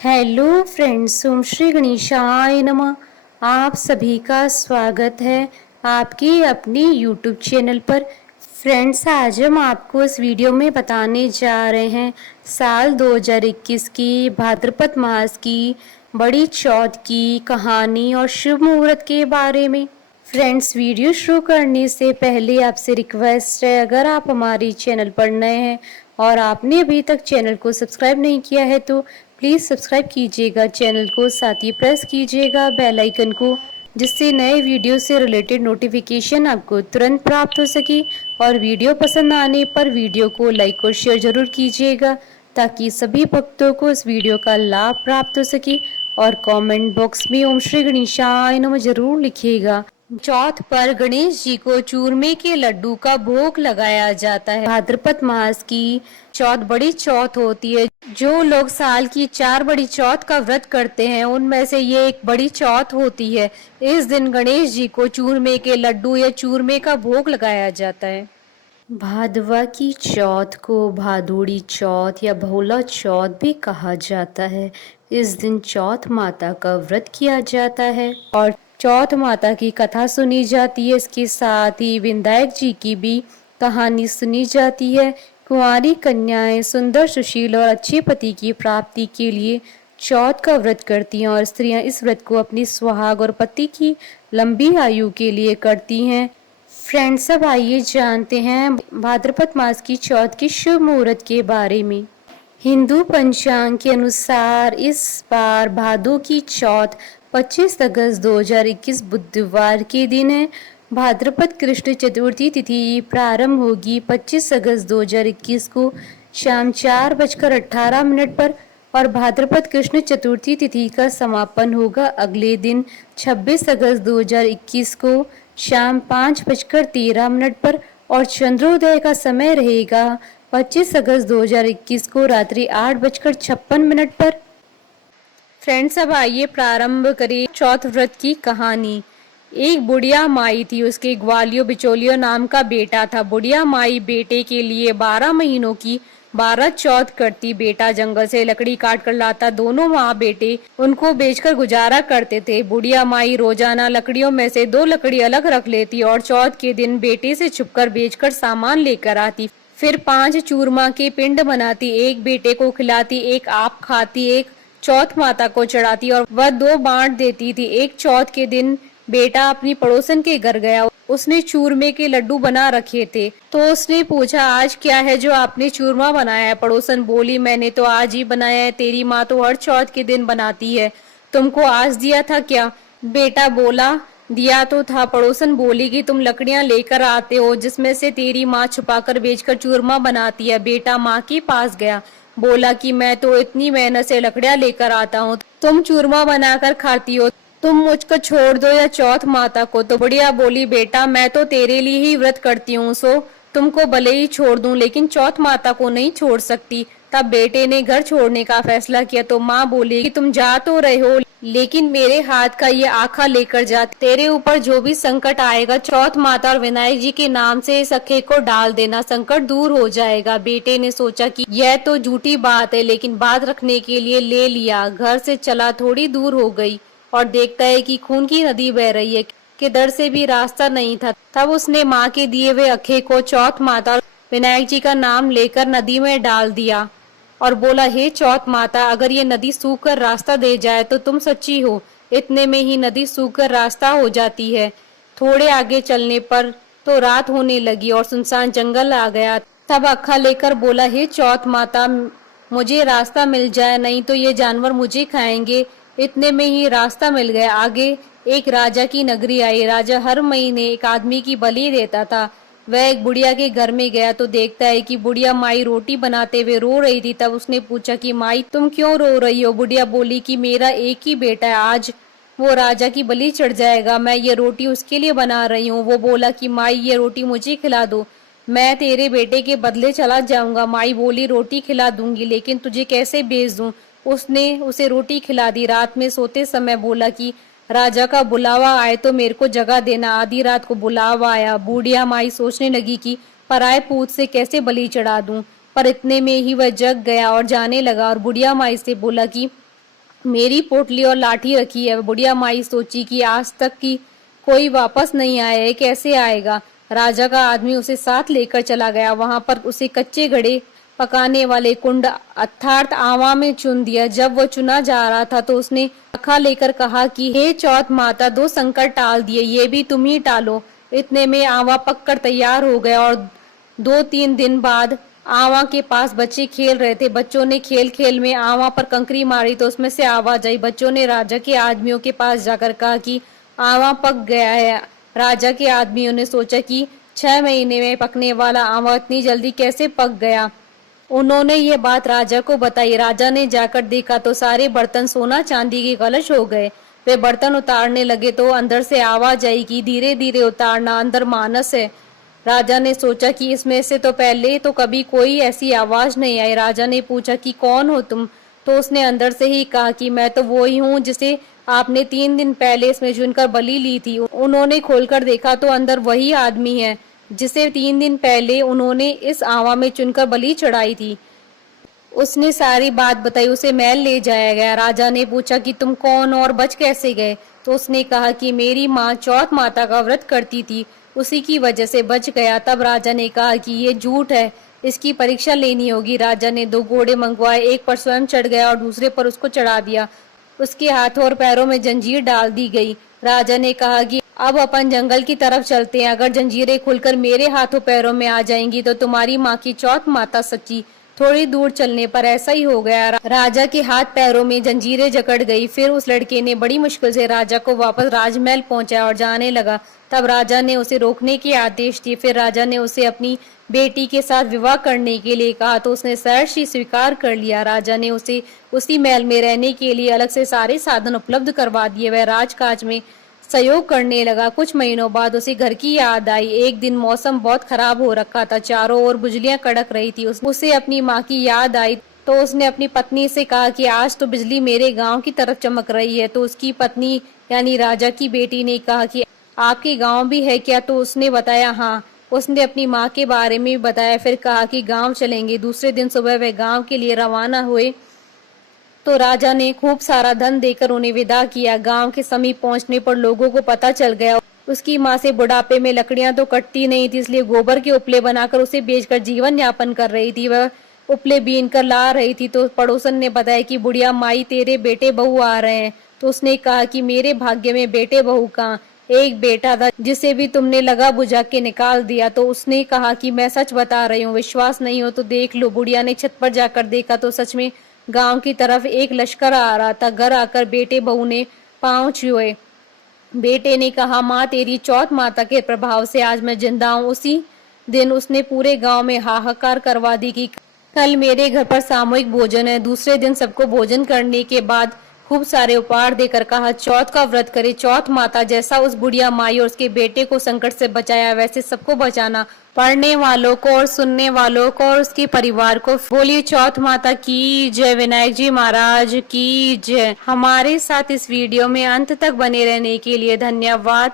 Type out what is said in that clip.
Hello friends, ओम श्री गणेशाय नमः। आप सभी का स्वागत है आपके अपने यूट्यूब चैनल पर। फ्रेंड्स, आज हम आपको इस वीडियो में बताने जा रहे हैं साल 2021 की भाद्रपद मास की बड़ी चौथ की कहानी और शुभ मुहूर्त के बारे में। फ्रेंड्स, वीडियो शुरू करने से पहले आपसे रिक्वेस्ट है, अगर आप हमारी चैनल पर नए हैं और आपने अभी तक चैनल को सब्सक्राइब नहीं किया है तो प्लीज़ सब्सक्राइब कीजिएगा चैनल को, साथ ही प्रेस कीजिएगा बेल आइकन को, जिससे नए वीडियो से रिलेटेड नोटिफिकेशन आपको तुरंत प्राप्त हो सके। और वीडियो पसंद आने पर वीडियो को लाइक और शेयर जरूर कीजिएगा ताकि सभी भक्तों को इस वीडियो का लाभ प्राप्त हो सके। और कमेंट बॉक्स में ओम श्री गणेशाय नमः जरूर लिखिएगा। चौथ पर गणेश जी को चूरमे के लड्डू का भोग लगाया जाता है। भाद्रपद मास की चौथ बड़ी चौथ होती है। जो लोग साल की 4 बड़ी चौथ का व्रत करते हैं उनमें से ये एक बड़ी चौथ होती है। इस दिन गणेश जी को चूरमे के लड्डू या चूरमे का भोग लगाया जाता है। भादवा की चौथ को भादुड़ी चौथ या भोला चौथ भी कहा जाता है। इस दिन चौथ माता का व्रत किया जाता है और चौथ माता की कथा सुनी जाती है। इसके साथ ही विनायक जी की भी कहानी सुनी जाती है। कुंवारी कन्याएं सुंदर, सुशील और अच्छे पति की प्राप्ति के लिए चौथ का व्रत करती हैं और स्त्रियां इस व्रत को अपनी सुहाग और पति की लंबी आयु के लिए करती हैं। फ्रेंड्स, अब आइए जानते हैं भाद्रपद मास की चौथ की शुभ मुहूर्त के बारे में। हिंदू पंचांग के अनुसार इस बार भादो की चौथ 25 अगस्त 2021 बुधवार के दिन है। भाद्रपद कृष्ण चतुर्थी तिथि प्रारंभ होगी 25 अगस्त 2021 को शाम 4:18 पर और भाद्रपद कृष्ण चतुर्थी तिथि का समापन होगा अगले दिन 26 अगस्त 2021 को शाम 5:13 पर और चंद्रोदय का समय रहेगा 25 अगस्त 2021 को रात्रि 8:56 पर। फ्रेंड्स, अब आइए प्रारंभ करें चौथ व्रत की कहानी। एक बुढ़िया माई थी, उसके ग्वालियो बिचौलियो नाम का बेटा था। बुढ़िया माई बेटे के लिए 12 महीनों की 12 चौथ करती। बेटा जंगल से लकड़ी काट कर लाता। दोनों माँ बेटे उनको बेचकर गुजारा करते थे। बुढ़िया माई रोजाना लकड़ियों में से 2 लकड़ी अलग रख लेती और चौथ के दिन बेटे से छुपकर बेचकर सामान लेकर आती। फिर 5 चूरमा के पिंड बनाती, एक बेटे को खिलाती, एक आप खाती, एक चौथ माता को चढ़ाती और वह 2 बांट देती थी। एक चौथ के दिन बेटा अपनी पड़ोसन के घर गया। उसने चूरमे के लड्डू बना रखे थे तो उसने पूछा, आज क्या है जो आपने चूरमा बनाया है? पड़ोसन बोली, मैंने तो आज ही बनाया है, तेरी माँ तो हर चौथ के दिन बनाती है, तुमको आज दिया था क्या? बेटा बोला, दिया तो था। पड़ोसन बोली कि तुम लकड़ियां लेकर आते हो जिसमें से तेरी माँ छुपाकर बेचकर चूरमा बनाती है। बेटा माँ के पास गया, बोला कि मैं तो इतनी मेहनत से लकड़ियां लेकर आता हूँ, तुम चूरमा बनाकर खाती हो, तुम मुझको छोड़ दो या चौथ माता को। तो बुढ़िया बोली, बेटा मैं तो तेरे लिए ही व्रत करती हूँ, सो तुमको भले ही छोड़ दूं लेकिन चौथ माता को नहीं छोड़ सकती। तब बेटे ने घर छोड़ने का फैसला किया तो माँ बोली कि तुम जा तो रहे हो लेकिन मेरे हाथ का ये आखा लेकर जा। तेरे ऊपर जो भी संकट आएगा चौथ माता और विनायक जी के नाम से इस अखे को डाल देना, संकट दूर हो जाएगा। बेटे ने सोचा कि यह तो झूठी बात है लेकिन बात रखने के लिए ले लिया। घर से चला, थोड़ी दूर हो गई और देखता है कि खून की नदी बह रही है, किधर से भी रास्ता नहीं था। तब उसने माँ के दिए हुए अखे को चौथ माता और विनायक जी का नाम लेकर नदी में डाल दिया और बोला, हे चौथ माता, अगर ये नदी सूख कर रास्ता दे जाए तो तुम सच्ची हो। इतने में ही नदी सूख कर रास्ता हो जाती है। थोड़े आगे चलने पर तो रात होने लगी और सुनसान जंगल आ गया। तब अखा लेकर बोला, हे चौथ माता, मुझे रास्ता मिल जाए, नहीं तो ये जानवर मुझे खाएंगे। इतने में ही रास्ता मिल गया। आगे एक राजा की नगरी आई। राजा हर महीने एक आदमी की बलि देता था। वह एक बुढ़िया के घर में गया तो देखता है कि बुढ़िया माई रोटी बनाते हुए रो रही थी। तब उसने पूछा कि माई तुम क्यों रो रही हो? बुढ़िया बोली कि मेरा एक ही बेटा है, आज वो राजा की बलि चढ़ जाएगा, मैं ये रोटी उसके लिए बना रही हूँ। वो बोला कि माई ये रोटी मुझे खिला दो, मैं तेरे बेटे के बदले चला जाऊंगा। माई बोली, रोटी खिला दूंगी लेकिन तुझे कैसे भेज दूं? उसने उसे रोटी खिला दी। रात में सोते समय बोला कि राजा का बुलावा आए तो मेरे को जगह देना। आधी रात को बुलावा आया। बूढ़िया माई सोचने लगी कि पराए पूत से कैसे बलि चढ़ा दूं, पर इतने में ही वह जग गया और जाने लगा और बुढ़िया माई से बोला कि मेरी पोटली और लाठी रखी है। बुढ़िया माई सोची कि आज तक की कोई वापस नहीं आया है, कैसे आएगा। राजा का आदमी उसे साथ लेकर चला गया। वहां पर उसे कच्चे घड़े पकाने वाले कुंड अर्थात आवा में चुन दिया। जब वो चुना जा रहा था तो उसने अखा लेकर कहा कि हे चौथ माता, 2 संकट टाल दिए, ये भी तुम ही टालो। इतने में आवा पककर तैयार हो गया और 2-3 दिन बाद आवा के पास बच्चे खेल रहे थे। बच्चों ने खेल खेल में आवा पर कंकरी मारी तो उसमें से आवाज आई। बच्चों ने राजा के आदमियों के पास जाकर कहा कि आवा पक गया है। राजा के आदमियों ने सोचा कि 6 महीने में पकने वाला आवा इतनी जल्दी कैसे पक गया। उन्होंने ये बात राजा को बताई। राजा ने जाकर देखा तो सारे बर्तन सोना चांदी के कलश हो गए। वे बर्तन उतारने लगे तो अंदर से आवाज आई कि धीरे धीरे उतारना, अंदर मानस है। राजा ने सोचा कि इसमें से तो पहले तो कभी कोई ऐसी आवाज नहीं आई। राजा ने पूछा कि कौन हो तुम, तो उसने अंदर से ही कहा कि मैं तो वही हूँ जिसे आपने 3 दिन पहले इसमें चुनकर बलि ली थी। उन्होंने खोलकर देखा तो अंदर वही आदमी है जिसे 3 दिन पहले उन्होंने इस आवा में चुनकर बलि चढ़ाई थी। उसने सारी बात बताई। उसे महल ले जाया गया। राजा ने पूछा कि तुम कौन और बच कैसे गए, तो उसने कहा कि मेरी माँ चौथ माता का व्रत करती थी, उसी की वजह से बच गया। तब राजा ने कहा कि ये झूठ है, इसकी परीक्षा लेनी होगी। राजा ने 2 घोड़े मंगवाए, एक पर स्वयं चढ़ गया और दूसरे पर उसको चढ़ा दिया। उसके हाथों और पैरों में जंजीर डाल दी गई। राजा ने कहा कि अब अपन जंगल की तरफ चलते हैं। अगर जंजीरें खुलकर मेरे हाथों पैरों में आ जाएंगी तो तुम्हारी माँ की चौथ माता सच्ची। थोड़ी दूर चलने पर ऐसा ही हो गया। राजा के हाथ पैरों में जंजीरें जकड़ गई। फिर उस लड़के ने बड़ी मुश्किल से राजा को वापस राजमहल पहुंचाया और जाने लगा। तब राजा ने उसे रोकने के आदेश दिए। फिर राजा ने उसे अपनी बेटी के साथ विवाह करने के लिए कहा तो उसने सहर्ष स्वीकार कर लिया। राजा ने उसे उसी महल में रहने के लिए अलग से सारे साधन उपलब्ध करवा दिए। वह राजकाज में सहयोग करने लगा। कुछ महीनों बाद उसे घर की याद आई। एक दिन मौसम बहुत खराब हो रखा था, चारों ओर बिजलियां कड़क रही थी। उसे अपनी माँ की याद आई तो उसने अपनी पत्नी से कहा कि आज तो बिजली मेरे गांव की तरफ चमक रही है। तो उसकी पत्नी यानी राजा की बेटी ने कहा कि आपके गांव भी है क्या? तो उसने बताया हाँ। उसने अपनी माँ के बारे में बताया। फिर कहा कि गांव चलेंगे। दूसरे दिन सुबह वे गांव के लिए रवाना हुए तो राजा ने खूब सारा धन देकर उन्हें विदा किया। गांव के समीप पहुंचने पर लोगों को पता चल गया उसकी माँ से बुढ़ापे में लकड़ियां तो कटती नहीं थी, इसलिए गोबर के उपले बनाकर उसे बेचकर जीवन यापन कर रही थी। वह उपले बीन कर ला रही थी तो पड़ोसन ने बताया कि बुढ़िया माई, तेरे बेटे बहू आ रहे हैं। तो उसने कहा कि मेरे भाग्य में बेटे बहू कहाँ, एक बेटा था जिसे भी तुमने लगा बुझा के निकाल दिया। तो उसने कहा कि मैं सच बता रही हूँ, विश्वास नहीं हो तो देख लो। बुढ़िया ने छत पर जाकर देखा तो सच में गांव की तरफ एक लश्कर आ रहा था। घर आकर बेटे बहू ने पांव छुए। बेटे ने कहा, माँ तेरी चौथ माता के प्रभाव से आज मैं जिंदा हूँ। उसी दिन उसने पूरे गांव में हाहाकार करवा दी कि कल मेरे घर पर सामूहिक भोजन है। दूसरे दिन सबको भोजन करने के बाद खूब सारे उपहार देकर कहा, चौथ का व्रत करे। चौथ माता जैसा उस बुढ़िया माई और उसके बेटे को संकट से बचाया, वैसे सबको बचाना। पढ़ने वालों को और सुनने वालों को और उसके परिवार को बोलिए चौथ माता की जय, विनायक जी महाराज की जय। हमारे साथ इस वीडियो में अंत तक बने रहने के लिए धन्यवाद।